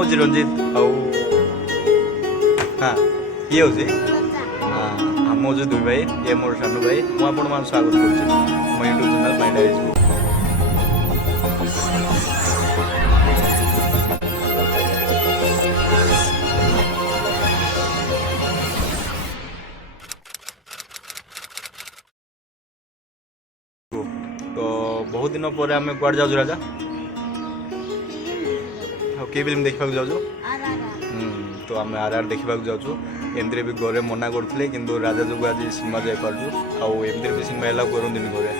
हूँ रंजित हाँ ये हूँ हाँ आम हूँ दुई भाई ये मोर सान भाई मुझे आपण मान स्वागत कर यूट्यूब चैनल माय डायरीज को। तो बहुत दिन पर आम कड़ जाऊ राजा कि फिल्म देखा जाऊ तो आम आर देखा जाऊँ एमती भी घरे मना करते कि राजा जो आज सिनेमा जापार आमती भी सिनेमा एलाउ करते घरे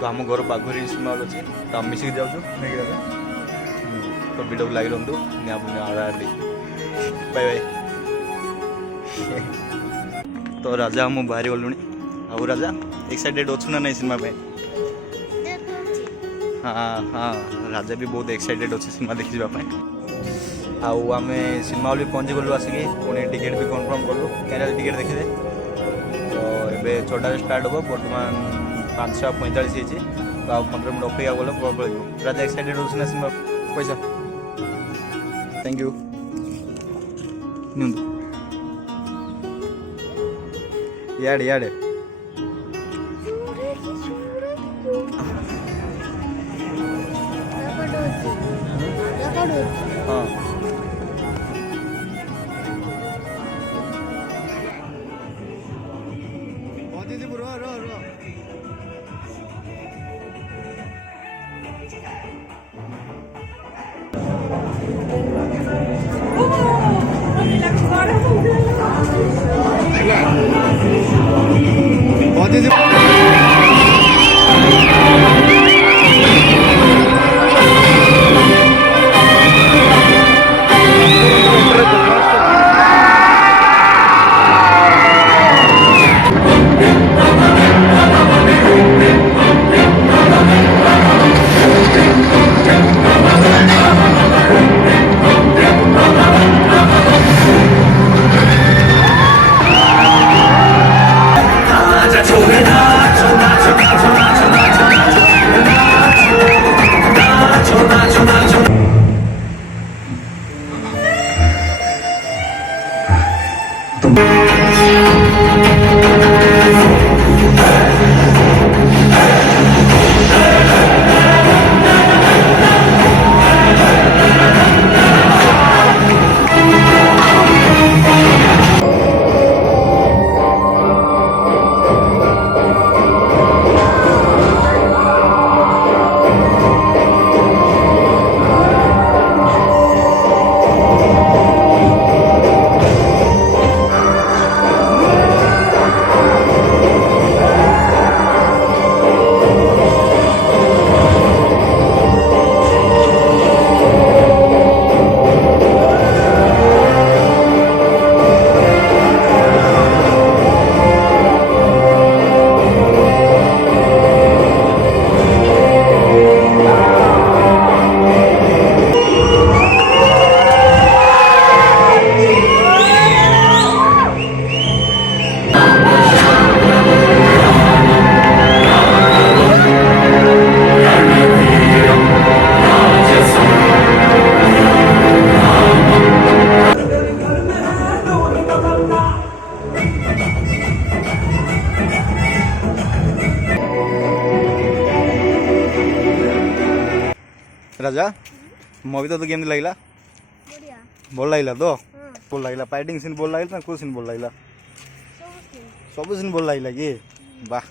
तो आम घर पाखरी सिनेमा हॉल अच्छे तो आम मिसिक जाऊँ नहीं राजा तो वीडियो को लगे रुँतु आर देखिए बाय बाय। तो राजा हम बाहरी गलु आउ राजा एक्साइटेड अच्छु ना नहीं सिनेमा पे हाँ हाँ राजा भी बहुत एक्साइटेड अच्छे सिनेमा देखी जावाई आउ आम सिनेमा हॉल भी पहुँची गलु आसिक पुणी टिकेट भी कन्फर्म कलु क्या टिकेट देखिले तो ये 6टा स्टार्ट हम बर्तमान 5:45 होती तो आ 15 मिनट अपेक्षा गले पड़ो राजा एक्साइटेड हो सिनेमा पैसा थैंक यू याडे याडे हाँ राजा मूवी तो केमती लगला भल लगला तो भल लगला फाइटिंग सीन भल लगला ना कौ सीन भल लगला सब सीन भल लगला कि वाह